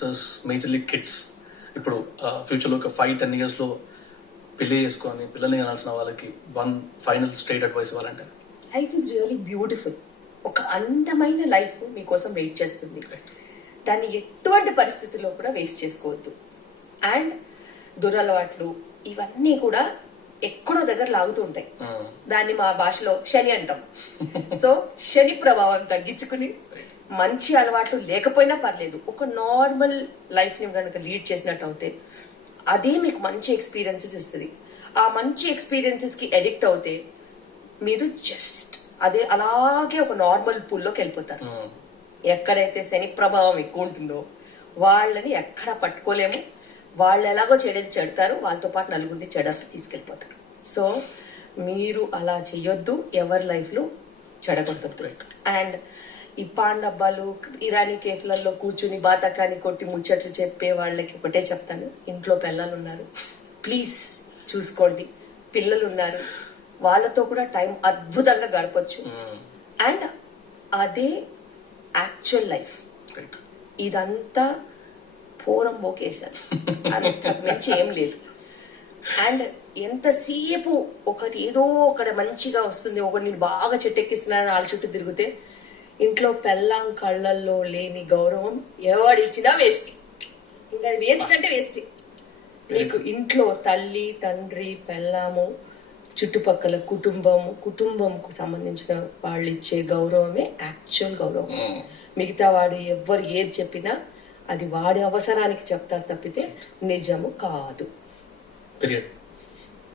Youngsters, majorly kids ఇప్పుడు ఫ్యూచర్లో ఒక 5-10 yearsలో పెళ్లి చేసుకొని పిల్లల్ని కావాల్సిన వాళ్ళకి వన్ ఫైనల్ స్ట్రైట్ అడ్వైస్ ఇవ్వాలంటే? Life is really beautiful. ఒక అందమైన లైఫ్ మీకోసం వెయిట్ చేస్తుంది. దాన్ని ఎటువంటి పరిస్థితుల్లో కూడా వేస్ట్ చేసుకోవద్దు. అండ్ దురలవాట్లు ఇవన్నీ కూడా ఎక్కడో దగ్గర లాగుతూ ఉంటాయి. దాన్ని మా భాషలో శని అంటాం. సో శని ప్రభావం తగ్గించుకుని మంచి అలవాట్లు లేకపోయినా పర్లేదు, ఒక నార్మల్ లైఫ్ ని కనుక లీడ్ చేసినట్టు అవుతే అదే మీకు మంచి ఎక్స్పీరియన్సెస్ ఇస్తుంది. ఆ మంచి ఎక్స్పీరియన్సెస్ కి అడిక్ట్ అవుతే మీరు జస్ట్ అదే అలాగే ఒక నార్మల్ పూల్లోకి వెళ్ళిపోతారు. ఎక్కడైతే శని ప్రభావం ఎక్కువ ఉంటుందో వాళ్ళని ఎక్కడా పట్టుకోలేము. వాళ్ళు ఎలాగో చెడేది చెడతారు, వాళ్ళతో పాటు నలుగురిని చెడకి తీసుకెళ్ళిపోతారు. సో మీరు అలా చెయ్యొద్దు, ఎవరి లైఫ్ లో చెడగొట్టద్దు. అండ్ ఈ పాన్ డబ్బాలు, ఇరానీ కేఫ్లలో కూర్చుని బాతకాన్ని కొట్టి ముచ్చట్లు చెప్పే వాళ్ళకి ఒకటే చెప్తాను, ఇంట్లో పిల్లలు ఉన్నారు, ప్లీజ్ చూసుకోండి. పిల్లలు ఉన్నారు, వాళ్ళతో కూడా టైం అద్భుతంగా గడపచ్చు. అండ్ అదే యాక్చువల్ లైఫ్. ఇదంతా పూరం బోకేషన్, అంత మించి ఏం లేదు. అండ్ ఎంతసేపు ఒకటి ఏదో ఒకటి మంచిగా వస్తుంది, ఒకటి బాగా చెట్టెక్కిస్తున్నారని వాళ్ళ చుట్టూ తిరిగితే ఇంట్లో పెళ్ళాం కళ్ళల్లో లేని గౌరవం ఎవడిచ్చినా వేస్ట్. ఇంకా అది వేస్ట్ అంటే వేస్ట్. మీకు ఇంట్లో తల్లి, తండ్రి, పెళ్ళాము, చుట్టుపక్కల కుటుంబంకు సంబంధించిన వాళ్ళు ఇచ్చే గౌరవమే యాక్చువల్ గౌరవం. మిగతా వాడు ఎవ్వరు ఏది చెప్పినా అది వాడి అవసరానికి చెప్తారు తప్పితే నిజము కాదు.